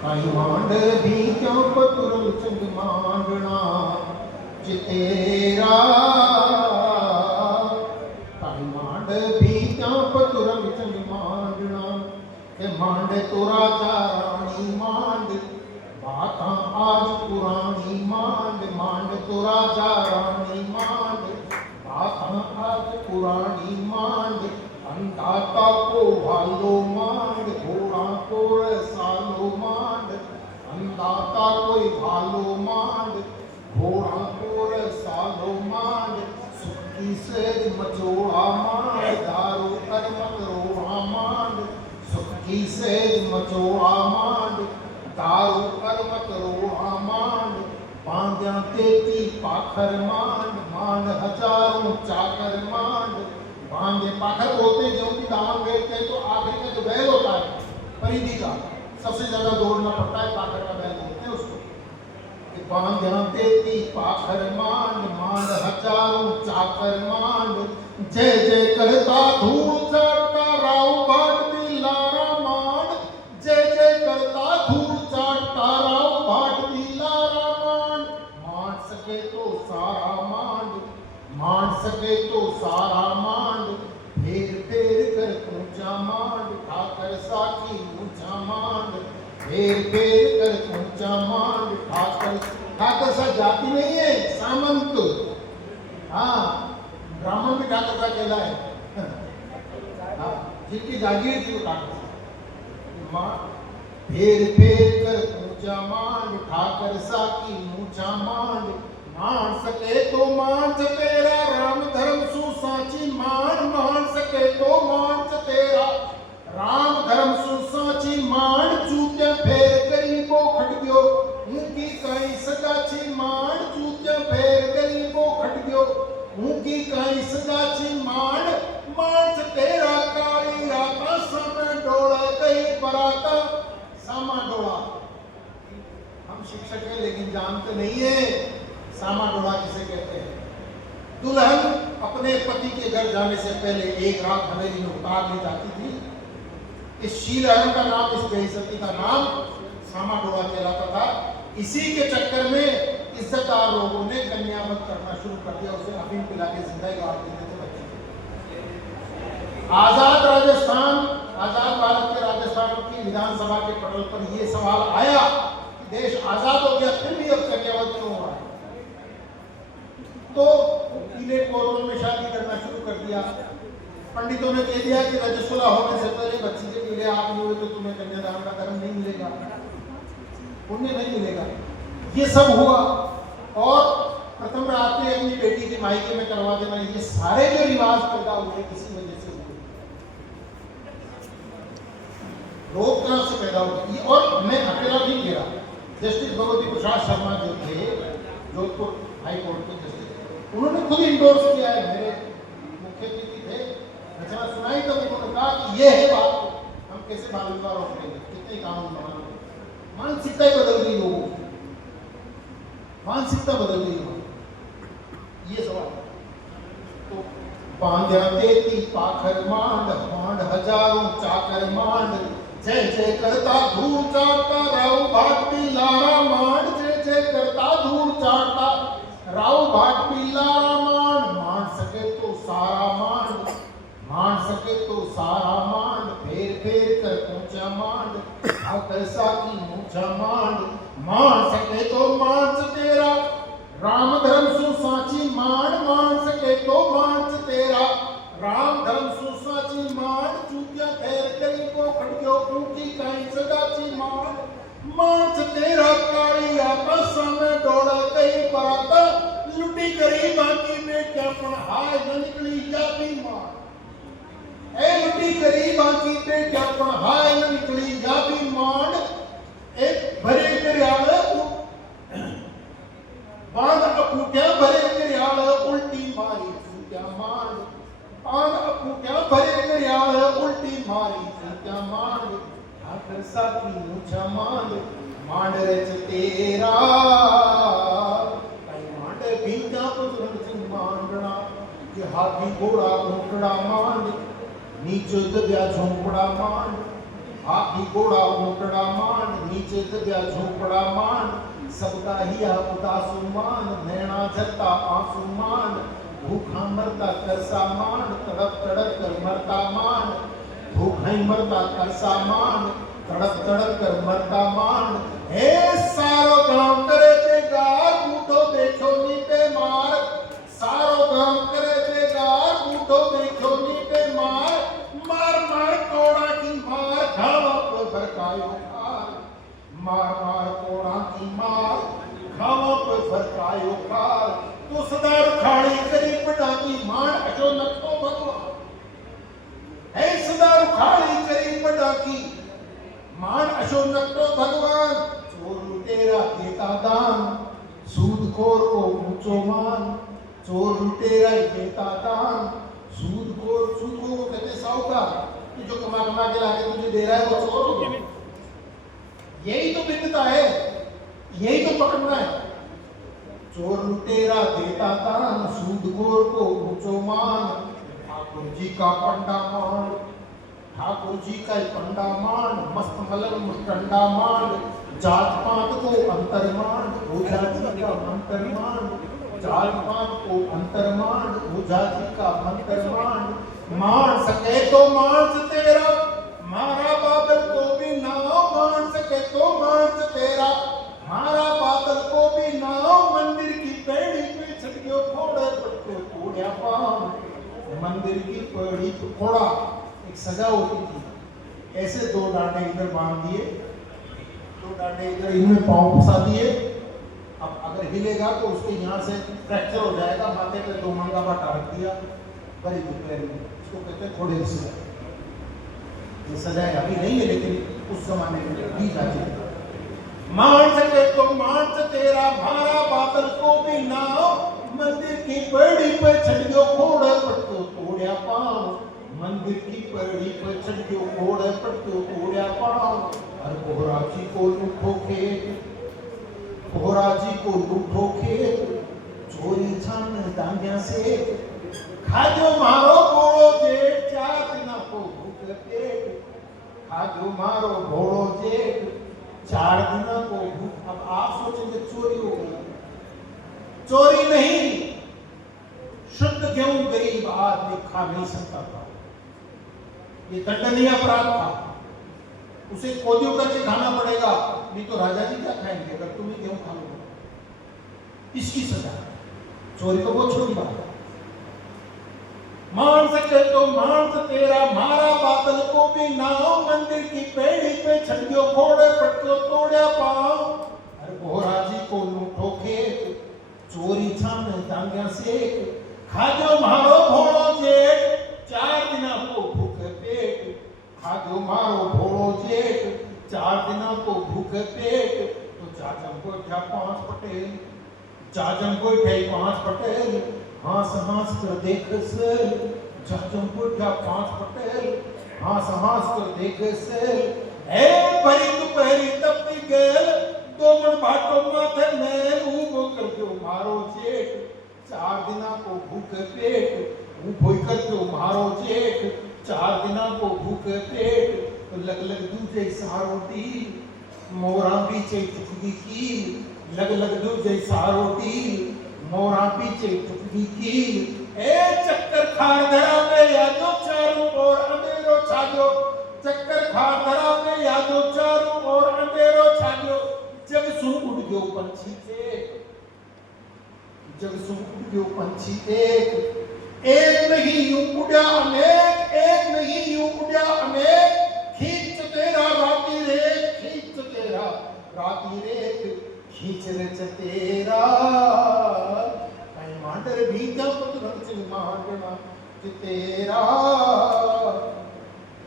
कई मांड भी क्यों पतुरम चंद मांडना चितेरा कई मांड भी क्यों पतुरम चंद मांडना के मांड तोरा चारानी मांड बाता आज पुरानी मांड मांड तोरा चारानी मांड बाता आज पुरानी मांड अंधाता को भालो मांड घोड़ा को रसालो मांड अंधाता कोई भालो मांड घोड़ा को रसालो मांड सुखी सेज मचोड़ा मांड दारू कर मकरोड़ा मांड सुखी सेज मचोड़ा मांड दारू कर मकरोड़ा मांड पांजा तेती पाखर मांड मांड हजारों चाकर मांड बांधे पाखर बोलते हैं जो कि दामन बेचते हैं तो आखिरी में जो बैल होता है परिधि का सबसे ज्यादा दौड़ना पड़ता है पाखर का बैल बोलते हैं उसको कि बांधते ती पाखर मांड मांड हजारों चाकर मांड जय जय करता धूल चाटता राव बाट दिलारा मांड जय जय करता धूल चाटता राव बाट दिलारा मांड मांड सके तो सारा मांड मांड सके तो सारा मांड फेर फेर कर ऊंचा मांड ठाकर साकी ऊंचा मांड फेर फेर कर ऊंचा मांड ठाकर ठाकर सा जाति नहीं है सामंत हाँ ब्राह्मण भी ठाकर सा कहला है जिनकी जागीर थी वो ठाकर सा फेर फेर कर ऊंचा मांड ठाकर साकी ऊंचा मांड मान सके तो मान तेरा राम धर्म सुसाची मान सके तो मान तेरा राम धर्म सुसाची मान चूत्या फेर गरीबो खट गयो उनकी कई सगाची मान चूत्या फेर गरीबो खट गयो उनकी कई सगाची मान तेरा काली राता समय डोला कई बराता सामा डोला हम शिक्षक हैं लेकिन जानते नहीं है सामा डोला किसे कहते हैं। दुल्हन अपने पति के घर जाने से पहले एक रात हवेली में उतार ली जाती थी। इस शीलहरण का नाम, इस बेइज्जती का नाम सामा डोला कहलाता था। इसी के चक्कर में इज्जतदार लोगों ने कन्यावत करना शुरू कर दिया, उसे अफीम पिला के जिंदा गाड़ देते थे बच्चे। आजाद राजस्थान, आजाद भारत के राजस्थान की विधानसभा के पटल पर यह सवाल आया कि देश आजाद हो गया फिर भी अब कन्यावत क्यों हो रहा है। तो पीले कोरों में शादी करना शुरू कर दिया। पंडितों ने कह दिया कि रजस्वला होने से पहले बच्ची के पीले आप नहीं हुए तो तुम्हें कन्यादान का कर्म नहीं मिलेगा, पुण्य नहीं मिलेगा। ये सब हुआ और प्रथम रात्रि अपनी बेटी के मायके में करवा देना, ये सारे जो रिवाज पैदा हुए किसी वजह से हुए। लोग कहां से पैदा हुए और मैं अकेला नहीं कह रहा। जस्टिस भगवती प्रसाद शर्मा जो थे जोधपुर हाई कोर्ट के जस्टिस, उन्होंने खुद इंडोर्स किया है। मेरे मुख्य अतिथि थे, रचना सुनाई तो उन्होंने कहा कि ये है बात, हम कैसे बाल विवाह रोकेंगे, कितने कानून बनाने। मानसिकता ही बदल गई लोगों की, मानसिकता बदल गई। ये सवाल तो बांधते ती पाखर मांड मांड हजारों चाकर मांड जय जय करता धूल चाटता राव भाट पिलारा मांड जय जय करता धूल चाटता राव भाट पिलारा मांड मान सके तो सारा मांड मान सके तो सारा मांड फेर फेर कर ऊंचा मांड आकर साकी ऊंचा मांड मान सके तो मान तेरा राम धर्म सुसाची मान सके तो मान तेरा राम धर्म सुसाची मान चूतिया फेर कई को खड़ियो ऊंची काई सदाची मान तेरा काली आपस में डोला कई बराता लुटी गरीबा की बेटा पण हाय न निकली जाती मान ए लुटी गरीबा की बेटा पण हाय न निकली जाती मान एक भरे करियाल बांध अपूट्या भरे करियाल उल्टी मारी चूतिया मान बांध अपूट्या भरे करियाल उल्टी मारी चूतिया मान आकर साकी मुझा मान मांड रच तेरा कई मांड बिंदा पुत्र सिंह मांडना कि हाथी घोड़ा घोटड़ा मांड नीचो दबिया झोंपड़ा मांड हाथी घोड़ा ऊँटड़ा मान, नीचे दबिया झोंपड़ा मान, सबका हिया उदासु मान, नैना झरता आंसू मान, भूखा मरता करसा मान, तड़प तड़प कर मरता मान, भूखा ही मरता करसा मान, तड़प तड़प कर मरता मान। हे सारो गांव करे बेगार, बूढ़ो देखो नी बेमार, सारो गांव करे बेगार, बूढ़ो देखो नी बेमार, मार मार कोड़ा की मार, घावा पे भड़कायो खार, मार मार कोड़ा की मार, घावा पे भड़कायो खार, तो सदा रुखाड़ी करी पड़ा की मार, अजो नक्को भगवान है सदा रुखाड़ी करी पड़ा की मान, अशो नक्को भगवान, चोर लुटेरा देता दान, सूदखोर को ऊंचो मान, चोर लुटेरा देता दान, सूदखोर को कहते साहूकार, कि जो कमा कमा के लाके तुझे दे रहा है वो चोर हो गया। यही तो बिकता है, यही तो पकड़ना है। चोर लुटेरा देता दान, सूदखोर को ऊंचो मान, ठाकुर जी का पंडा मान, ठाकुर जी का पंडा मान, मस्त मलंग मुस्टंडा मान, जात पात को अंतर मान, ओझा जी का मंत्र मान, जात पात को अंतर मान, ओझा जी का मंत्र मान, मान सके तो मान तेरा, मारा बादल को भी नाव, मान सके तो मान तेरा, मारा बादल को भी नाव, मंदिर की पेड़ी पे छट गयो फोड़े पट्टे फोड़या पाम, मंदिर की पेड़ी पे फोड़ा। एक सजा होती थी, ऐसे दो डांडे इधर बांध दिए, दो डांडे इधर इनमें पांव फंसा दिए, अब अगर हिलेगा तो उसके यहाँ से फ्रैक्चर हो जाएगा, माथे पे दो मंगा बाटा रख दिया बड़ी दोपहर में, इसको कहते हैं थोड़े सजा। ये सजाएं अभी नहीं है लेकिन उस जमाने में दी जाती है। मान सके तो मान तेरा, मारा बादल को भी नाव, मंदिर की पेड़ी पे चढ़ गयो घोड़े पट्टो तोड़या पाँव, मंदिर की पेड़ी पे चढ़ गयो घोड़े पट्टो तोड़या पाँव, और कोहरा जी को लूठो खेत, कोहरा जी को लूठो खेत, चोरी छान दांडिया से, खाजो मारो घोड़ो जेठ, चार दिना को भूख पेट, खाजो मारो घोड़ो जेठ, चार दिना को भूख। अब आप सोचेंगे चोरी हो गई, चोरी नहीं, शुद्ध गेहूं गरीब आदमी खा नहीं सकता था, ये दंडनीय अपराध था, उसे कोदियों करके खाना पड़ेगा, नहीं तो राजा जी क्या खाएंगे अगर तुम ही गेहूं खा लोगे, इसकी सजा। चोरी तो बहुत छोटी बात है। मान सके तो मान तेरा, मारा बादल को भी नाव, मंदिर की पेड़ी पे चढ़ गयो घोड़े पट्टो तोड़या पाँव, अरे कोहरा जी को लूठो खेत, चोरी छान दांडिया सेक, खाजो मारो घोड़ो जेठ, चार दिना को भूख पेट, खाजो मारो घोड़ो जेठ, चार दिना को भूख पेट। तो जाजम को उठा पांच पटेल, जाजम को उठे पांच पटेल, हांस हांस कर देख से, जाजम को उठा पांच पटेल, हांस हांस कर देख से, ए भरी दोपहरी तपती गेल, दो मन बाटो माथे मेल, ऊबो कर दो मारो जेठ, चार दिना को भूख पेट, ऊबो कर दो मारो जेठ, चार दिना को भूख पेट। तो लग लग दूजे सारोटी, मोरा पीछे चुकदी की, लग लग दूजे सारोटी, मोरा पीछे चुकदी की, ए चक्कर खार धरा पे यादो चारों ओर अंधेरो छाजो, चक्कर खार धरा पे यादो चारों ओर अंधेरो छाजो, जग सुन उड़ गयो पंछी एक, जग सुन उड़ गयो पंछी एक नहीं यूं उड़ा अनेक, एक नहीं यूं उड़ा अनेक, खींच तेरा राती रेत, खींच तेरा राती रेत, खींच रेच तेरा, कहीं मांडर भी जब रंग मांडना कि तेरा,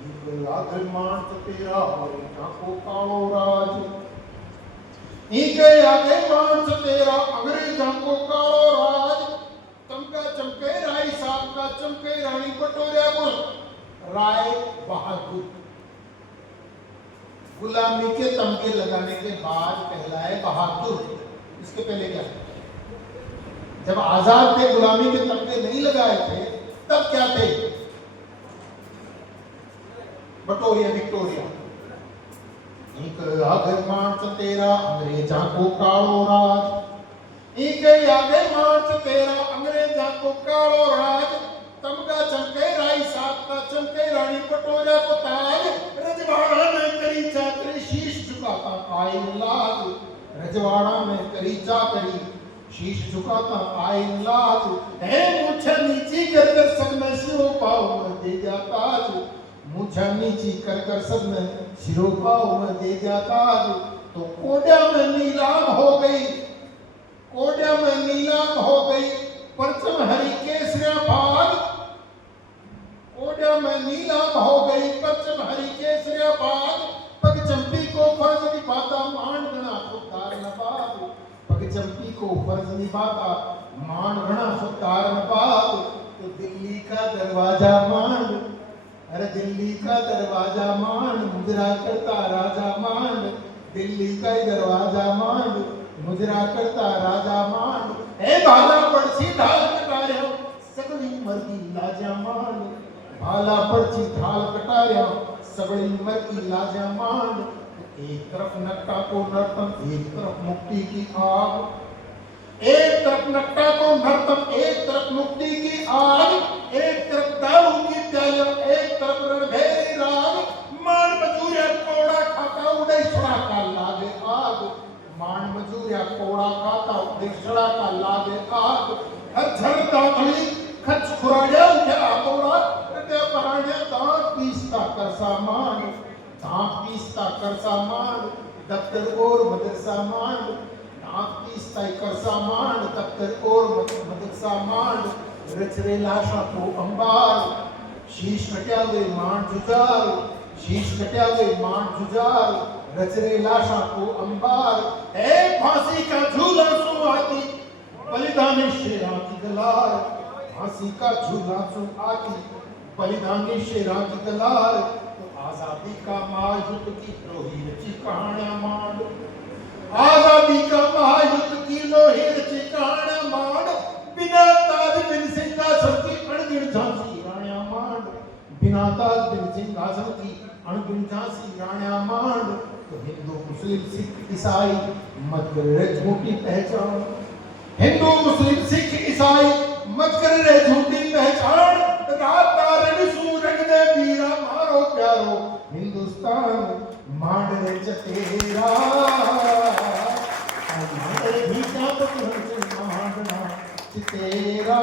एक लाख मांड तेरा और को कालो राज, एक आगे मांड तेरा अंग्रेजों को कालो राज, चमका चमके राय साहब का चमके रानी पटोरिया बोल, राय बहादुर। गुलामी के तमगे लगाने के बाद कहलाए बहादुर। इसके पहले क्या था? जब आजाद थे, गुलामी के तमगे नहीं लगाए थे, तब क्या थे? बटोरिया विक्टोरिया। एक आगे मार्च तेरा अंग्रेजा को कालो राज एक आगे मार्च तेरा अंग्रेजा को कालो राज तमका चमके राई साहब का चमके रानी पटोरा को ताज रजवाड़ा में करी चाकरी शीश झुकाता आए लाज रजवाड़ा में करी चाकरी शीश झुकाता आए लाज है मुझे नीची कर कर सब में सिरों पाओ में दे जाता आज मुझे नीची कर कर सब में सिरों पाओ में दे जाता आज तो कोड्या में नीलाम हो गई कोड्या में नीलाम हो गई परचम हरि केसरिया भाग कोड्या में नीलाम हो गई परचम हरि केसरिया भाग पग चंपी को फर्ज निभाता मान गणा सुतार नबाद पग चंपी को फर्ज निभाता मान गणा सुतार नबाद तो दिल्ली का दरवाजा मान अरे दिल्ली का दरवाजा मान मुजरा करता राजा मान दिल्ली का दरवाजा मान मुजरा करता राजा मान ए भाला पड़सी ढाल कटाया सगली मर्दी लाजा मान भाला पड़सी ढाल कटाया सगली मर्दी लाजा मान एक तरफ नक्का को नर्तन एक तरफ मुक्ति की आग एक तरफ नक्का को नर्तन एक तरफ मुक्ति की आग एक तरफ दारू की प्यालियां एक तरफ रणभेरी राग मान मजूरिया कोड़ा खाता उड़े छड़ा का लागे आग मान मजूरिया कोड़ा खाता उड़े का लागे आग हर झरता धड़ी खच खुराड़े उठे आकोड़ा रटे पराणे दांत पीसता कर सामान दांत पीसता कर सामान दफ्तर और मदरसा मान दांत पीसता कर सामान दफ्तर और मदरसा मान रचरे लाशा को अंबार शीश कट्या हुए मान जुजार शीश कट्या हुए मान जुजार रचरे लाशा को अंबार ए फांसी का झूला सुहाती बलिदानी शेरा की दलार फांसी का झूला सुहाती बलिदानी शेरा की दलार तो आजादी का महायुद्ध की लोही रची कहानियां मांड आजादी का महायुद्ध की लोही रची कहानियां मांड बिना ताज बिन सिंहासन की अणगिन झांसी राणियां मांड बिना ताज बिन सिंहासन की अणगिन झांसी राणियां मांड तो हिंदू मुस्लिम सिख ईसाई मत कर रे झूठी पहचान हिंदू मुस्लिम सिख ईसाई मत कर रे झूठी पहचान रात तारे सूरज दे वीरा मारो प्यारो हिंदुस्तान मांड रे चतेरा मांड रे भीटा तो मांडना चतेरा